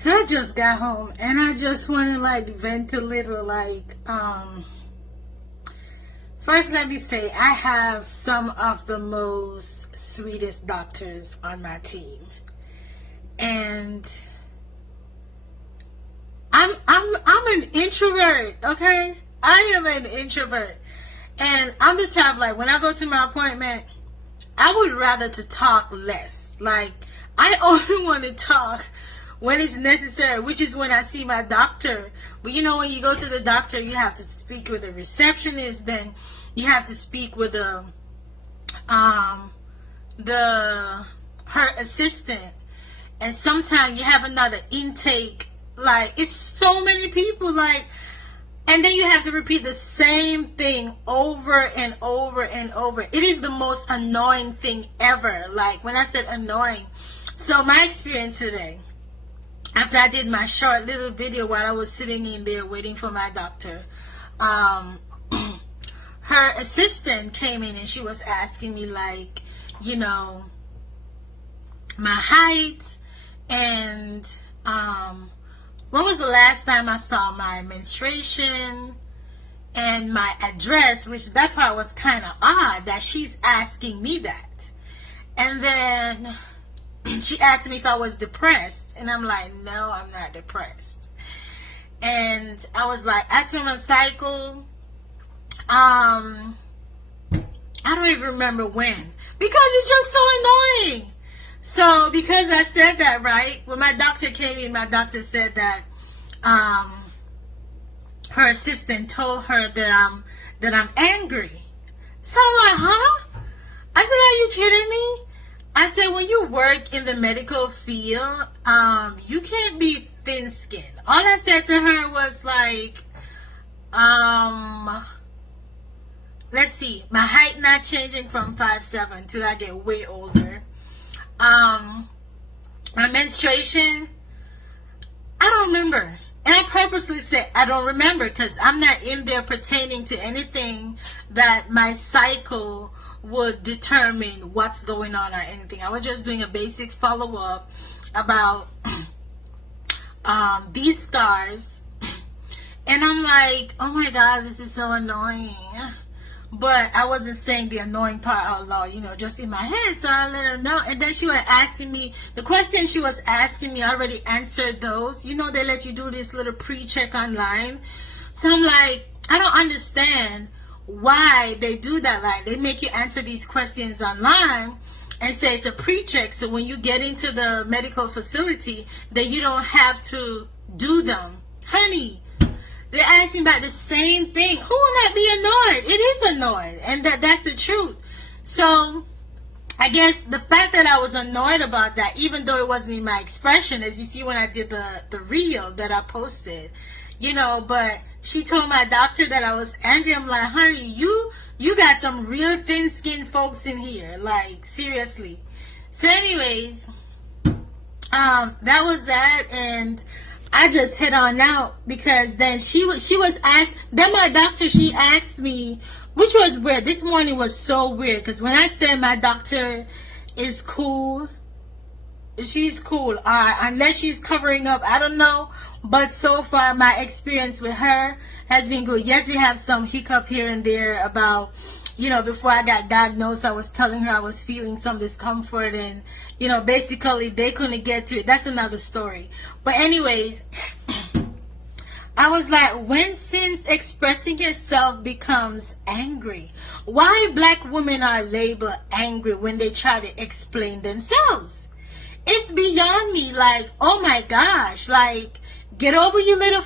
So I just got home and I just want to like vent a little. First let me say I have some of the most sweetest doctors on my team. And I'm an introvert, okay? I am an introvert. And I'm the type, like, when I go to my appointment, I would rather to talk less. Like, I only want to talk when it's necessary, which is when I see my doctor. But you know, when you go to the doctor, you have to speak with a receptionist, then you have to speak with her assistant, and sometimes you have another intake. Like, it's so many people, like, and then you have to repeat the same thing over and over and over. It is the most annoying thing ever. Like, when I said annoying, so my experience today, after I did my short little video while I was sitting in there waiting for my doctor, her assistant came in and she was asking me, like, you know, my height and when was the last time I saw my menstruation and my address, which that part was kind of odd that she's asking me that. And then she asked me if I was depressed, and I'm like, no, I'm not depressed. And I was like, after my cycle, I don't even remember when, because it's just so annoying. So because I said that, right, when my doctor came in, my doctor said that her assistant told her that I'm angry. So I'm like, huh? I said, are you kidding me? I said, when you work in the medical field, you can't be thin-skinned. All I said to her was like, let's see, my height not changing from 5'7" till I get way older. My menstruation, I don't remember. And I purposely said I don't remember because I'm not in there pertaining to anything that my cycle would determine what's going on or anything. I was just doing a basic follow-up about these scars. And I'm like, oh my God, this is so annoying. But I wasn't saying the annoying part out loud, you know, just in my head. So I let her know. And then she was asking me, the question she was asking me, I already answered those. You know, they let you do this little pre-check online. So I'm like, I don't understand why they do that. Like, they make you answer these questions online and say it's a pre-check. So when you get into the medical facility, then you don't have to do them. Honey, they're asking about the same thing. Who will not be annoyed? It is annoying. And that's the truth. So I guess the fact that I was annoyed about that, even though it wasn't in my expression, as you see when I did the reel that I posted, you know, but she told my doctor that I was angry. I'm like, honey, you got some real thin-skinned folks in here. Like, seriously. So anyways, that was that. And I just hit on out because then she was asked, then my doctor, she asked me, which was weird. This morning was so weird because when I said my doctor is cool, she's cool. Unless she's covering up, I don't know. But so far, my experience with her has been good. Yes, we have some hiccup here and there about, you know, before I got diagnosed, I was telling her I was feeling some discomfort and, you know, basically they couldn't get to it. That's another story. But anyways, I was like, when since expressing yourself becomes angry, why black women are labeled angry when they try to explain themselves? It's beyond me. Like, oh my gosh, like, get over your little